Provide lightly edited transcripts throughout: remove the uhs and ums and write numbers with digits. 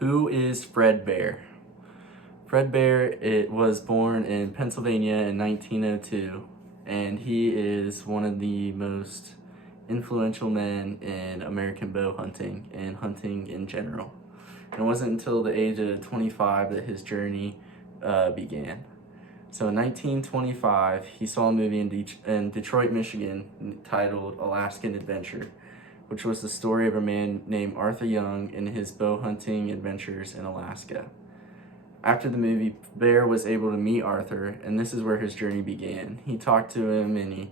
Who is Fred Bear? Fred Bear was born in Pennsylvania in 1902, and he is one of the most influential men in American bow hunting and hunting in general. And it wasn't until the age of 25 that his journey began. So in 1925, he saw a movie in Detroit, Michigan titled Alaskan Adventure, which was the story of a man named Arthur Young and his bow hunting adventures in Alaska. After the movie, Bear was able to meet Arthur, and this is where his journey began. He talked to him and he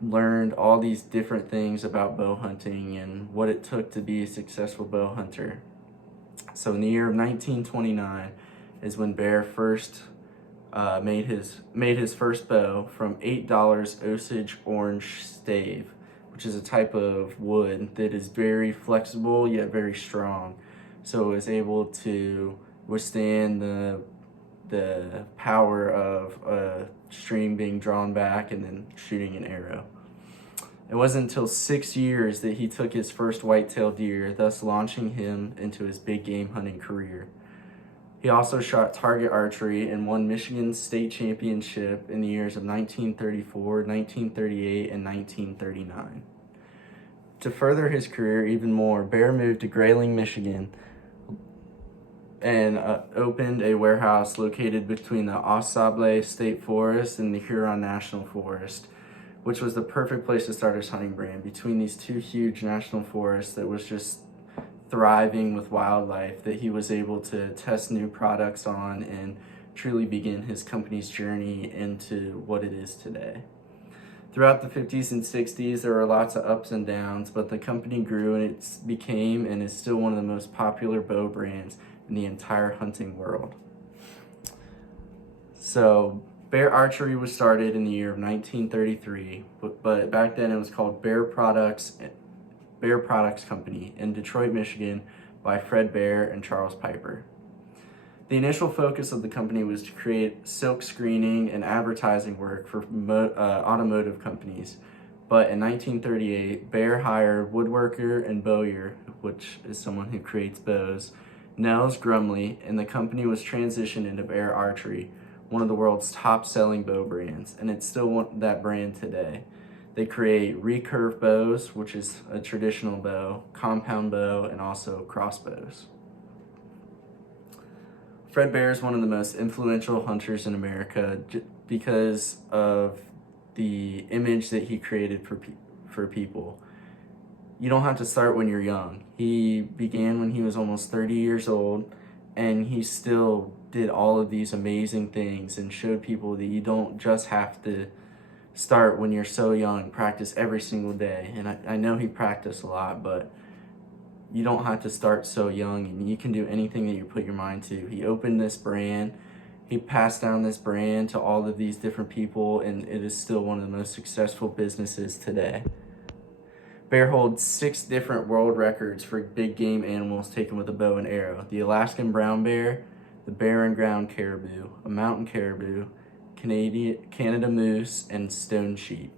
learned all these different things about bow hunting and what it took to be a successful bow hunter. So in the year of 1929 is when Bear first made his first bow from $8 Osage orange stave, which is a type of wood that is very flexible yet very strong. So it was able to withstand the power of a string being drawn back and then shooting an arrow. It wasn't until 6 years that he took his first whitetail deer, thus launching him into his big game hunting career. He also shot target archery and won Michigan State Championship in the years of 1934, 1938, and 1939. To further his career even more, Bear moved to Grayling, Michigan, and opened a warehouse located between the Au Sable State Forest and the Huron National Forest, which was the perfect place to start his hunting brand. Between these two huge national forests that was just thriving with wildlife, that he was able to test new products on and truly begin his company's journey into what it is today. Throughout the 50s and 60s, there were lots of ups and downs, but the company grew and it became and is still one of the most popular bow brands in the entire hunting world. So Bear Archery was started in the year of 1933, but back then it was called Bear Products Company in Detroit, Michigan by Fred Bear and Charles Piper. The initial focus of the company was to create silk screening and advertising work for automotive companies. But in 1938, Bear hired woodworker and bowyer, which is someone who creates bows, Nels Grumley, and the company was transitioned into Bear Archery, one of the world's top-selling bow brands, and it's still that brand today. They create recurve bows, which is a traditional bow, compound bow, and also crossbows. Fred Bear is one of the most influential hunters in America because of the image that he created for people. You don't have to start when you're young. He began when he was almost 30 years old, and he still did all of these amazing things and showed people that you don't just have to start when you're so young, practice every single day. And I know he practiced a lot, but you don't have to start so young, and you can do anything that you put your mind to. He opened this brand, he passed down this brand to all of these different people, and it is still one of the most successful businesses today. Bear holds 6 different world records for big game animals taken with a bow and arrow: the Alaskan brown bear, the barren ground caribou, a mountain caribou, Canada moose, and stone sheep.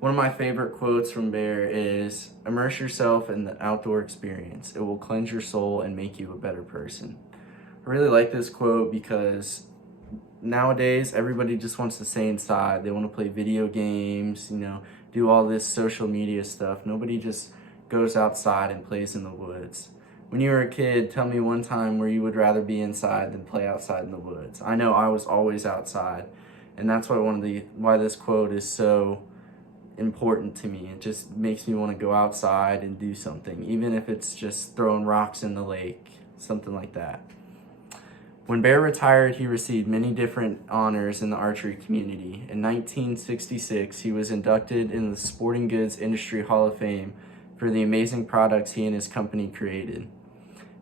One of my favorite quotes from Bear is, "Immerse yourself in the outdoor experience. It will cleanse your soul and make you a better person." I really like this quote because nowadays everybody just wants to stay inside. They want to play video games, do all this social media stuff. Nobody just goes outside and plays in the woods. When you were a kid, tell me one time where you would rather be inside than play outside in the woods. I know I was always outside, and that's why this quote is so important to me. It just makes me want to go outside and do something, even if it's just throwing rocks in the lake, something like that. When Bear retired, he received many different honors in the archery community. In 1966, he was inducted in the Sporting Goods Industry Hall of Fame for the amazing products he and his company created.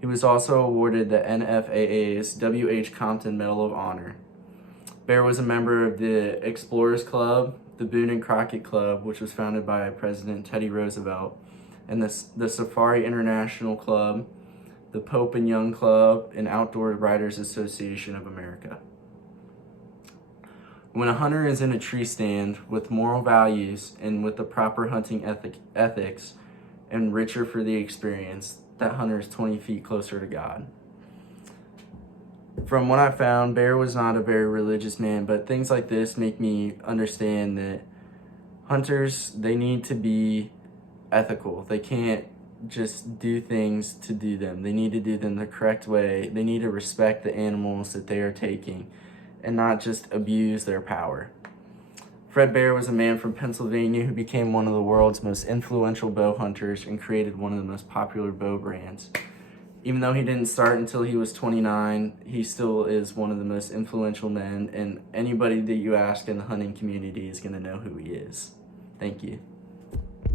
He was also awarded the NFAA's W.H. Compton Medal of Honor. Bear was a member of the Explorers Club, the Boone and Crockett Club, which was founded by President Teddy Roosevelt, and the Safari International Club, the Pope and Young Club, and Outdoor Writers Association of America. When a hunter is in a tree stand with moral values and with the proper hunting ethics and richer for the experience, that hunter is 20 feet closer to God. From what I found, Bear was not a very religious man, but things like this make me understand that hunters, they need to be ethical. They can't just do things to do them. They need to do them the correct way. They need to respect the animals that they are taking and not just abuse their power. Fred Bear was a man from Pennsylvania who became one of the world's most influential bow hunters and created one of the most popular bow brands. Even though he didn't start until he was 29, he still is one of the most influential men, and anybody that you ask in the hunting community is going to know who he is. Thank you.